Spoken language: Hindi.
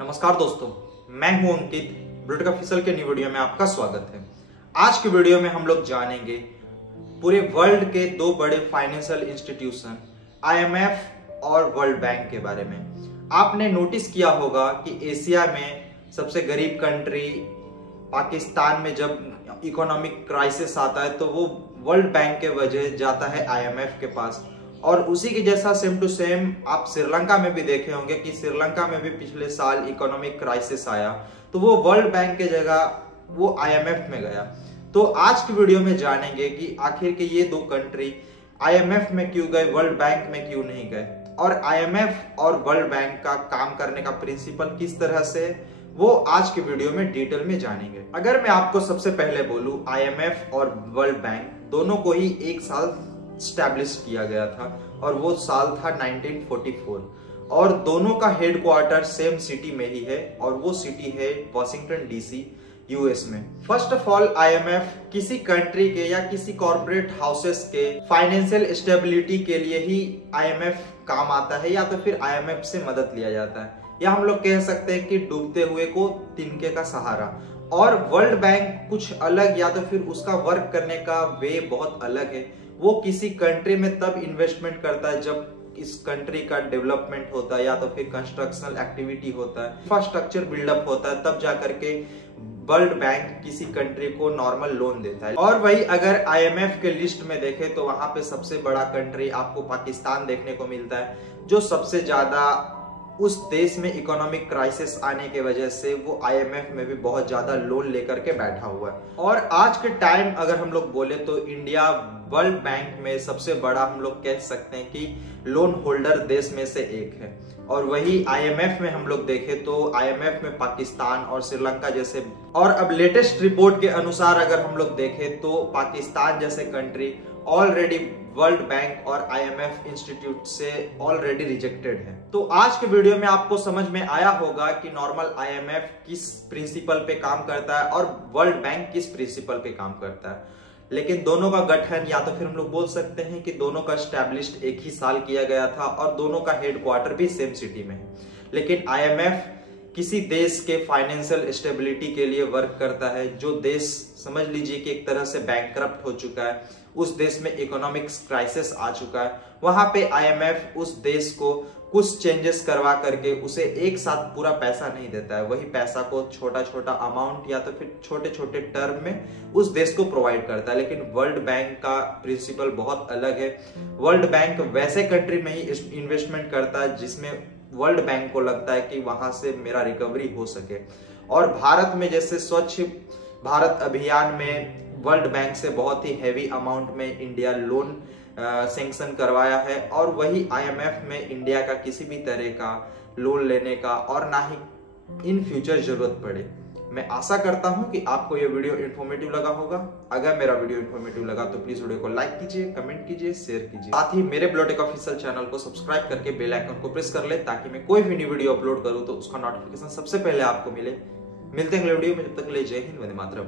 नमस्कार दोस्तों, मैं हूं अंकित। ब्लूटेक ऑफिशियल के न्यू वीडियो में आपका स्वागत है। आज की वीडियो में हम लोग जानेंगे पूरे वर्ल्ड के दो बड़े फाइनेंशियल इंस्टीट्यूशन आईएमएफ और वर्ल्ड बैंक के बारे में। आपने नोटिस किया होगा कि एशिया में सबसे गरीब कंट्री पाकिस्तान में जब इकोनॉमिक क्राइसिस आता है तो वो वर्ल्ड बैंक के वजह जाता है आईएमएफ के पास। और उसी के जैसा सेम टू सेम आप श्रीलंका में भी देखे होंगे कि श्रीलंका में भी पिछले साल इकोनॉमिक क्राइसिस आया तो वो वर्ल्ड बैंक के जगह वो आईएमएफ में गया। तो आज की वीडियो में जानेंगे कि आखिर के ये दो कंट्री आईएमएफ में क्यों गए, वर्ल्ड बैंक में क्यों नहीं गए, और आईएमएफ और वर्ल्ड बैंक का काम करने का प्रिंसिपल किस तरह से, वो आज की वीडियो में डिटेल में जानेंगे। अगर मैं आपको सबसे पहले बोलूं, आईएमएफ और वर्ल्ड बैंक दोनों को ही एक साल स्टैब्लिश किया गया था और वो साल था 1944 और दोनों का हेडक्वार्टर सेम सिटी में ही है और वो सिटी है वॉशिंगटन डीसी यूएस में। फर्स्ट ऑफ ऑल, आईएमएफ किसी कंट्री के या किसी कॉर्पोरेट हाउसेस के फाइनेंशियल स्टेबिलिटी के लिए ही आईएमएफ काम आता है या तो फिर आईएमएफ से मदद लिया जाता है, या हम लोग कह सकते हैं कि डूबते हुए को तिनके का सहारा। और वर्ल्ड बैंक कुछ अलग, या तो फिर उसका वर्क करने का वे बहुत अलग है। वो किसी कंट्री में तब इन्वेस्टमेंट करता है जब इस कंट्री का डेवलपमेंट होता है या तो फिर कंस्ट्रक्शनल एक्टिविटी होता है, इंफ्रास्ट्रक्चर बिल्डअप होता है, तब जाकर के वर्ल्ड बैंक किसी कंट्री को नॉर्मल लोन देता है। और वही अगर आईएमएफ के लिस्ट में देखें तो वहां पे सबसे बड़ा कंट्री आपको पाकिस्तान देखने को मिलता है, जो सबसे ज्यादा उस देश में इकोनॉमिक क्राइसिस आने के वजह से वो आईएमएफ में भी बहुत ज्यादा लोन लेकर के बैठा हुआ है। और आज के टाइम अगर हम लोग बोले तो इंडिया वर्ल्ड बैंक में सबसे बड़ा हम लोग कह सकते हैं कि लोन होल्डर देश में से एक है। और वही आईएमएफ में हम लोग देखें तो आईएमएफ में पाकिस्तान और श्रीलंका जैसे, और अब लेटेस्ट रिपोर्ट के अनुसार अगर हम लोग देखें तो पाकिस्तान जैसे कंट्री ऑलरेडी वर्ल्ड बैंक और आईएमएफ इंस्टीट्यूट से ऑलरेडी रिजेक्टेड है। तो आज के वीडियो में आपको समझ में आया होगा कि नॉर्मल आईएमएफ किस प्रिंसिपल पे काम करता है और वर्ल्ड बैंक किस प्रिंसिपल पे काम करता है। लेकिन दोनों का गठन, या तो फिर हम लोग बोल सकते हैं कि दोनों का एस्टैब्लिश्ड एक ही साल किया गया था और दोनों का हेडक्वार्टर भी सेम सिटी में है। लेकिन आईएमएफ किसी देश के फाइनेंशियल स्टेबिलिटी के लिए वर्क करता है। जो देश समझ लीजिए कि एक तरह से बैंकक्रप्ट हो चुका है, उस देश में इकोनॉमिक क्राइसिस आ चुका है, वहां पे आईएमएफ उस देश को कुछ चेंजेस करवा करके उसे एक साथ पूरा पैसा नहीं देता है, वही पैसा को छोटा छोटा अमाउंट या तो फिर छोटे छोटे टर्म में उस देश को प्रोवाइड करता है। लेकिन वर्ल्ड बैंक का प्रिंसिपल बहुत अलग है। वर्ल्ड बैंक वैसे कंट्री में ही इन्वेस्टमेंट करता है जिसमें वर्ल्ड बैंक को लगता है कि वहां से मेरा रिकवरी हो सके। और भारत में जैसे स्वच्छ भारत अभियान में वर्ल्ड बैंक से बहुत ही हैवी अमाउंट में इंडिया लोन सैंक्शन करवाया है, और वही आईएमएफ में इंडिया का किसी भी तरह का लोन लेने का और ना ही इन फ्यूचर जरूरत पड़े। मैं आशा करता हूं कि आपको यह वीडियो इन्फॉर्मेटिव लगा होगा। अगर मेरा वीडियो इन्फॉर्मेटिव लगा तो प्लीज वीडियो को लाइक कीजिए, कमेंट कीजिए, शेयर कीजिए। साथ ही मेरे ब्लूटेक ऑफिशियल चैनल को सब्सक्राइब करके बेल आइकन को प्रेस कर ले ताकि मैं कोई भी न्यू वीडियो अपलोड करूं तो उसका नोटिफिकेशन सबसे पहले आपको मिले। मिलते हैं अगले वीडियो में, जब तक के लिए जय हिंद, वंदे मातरम।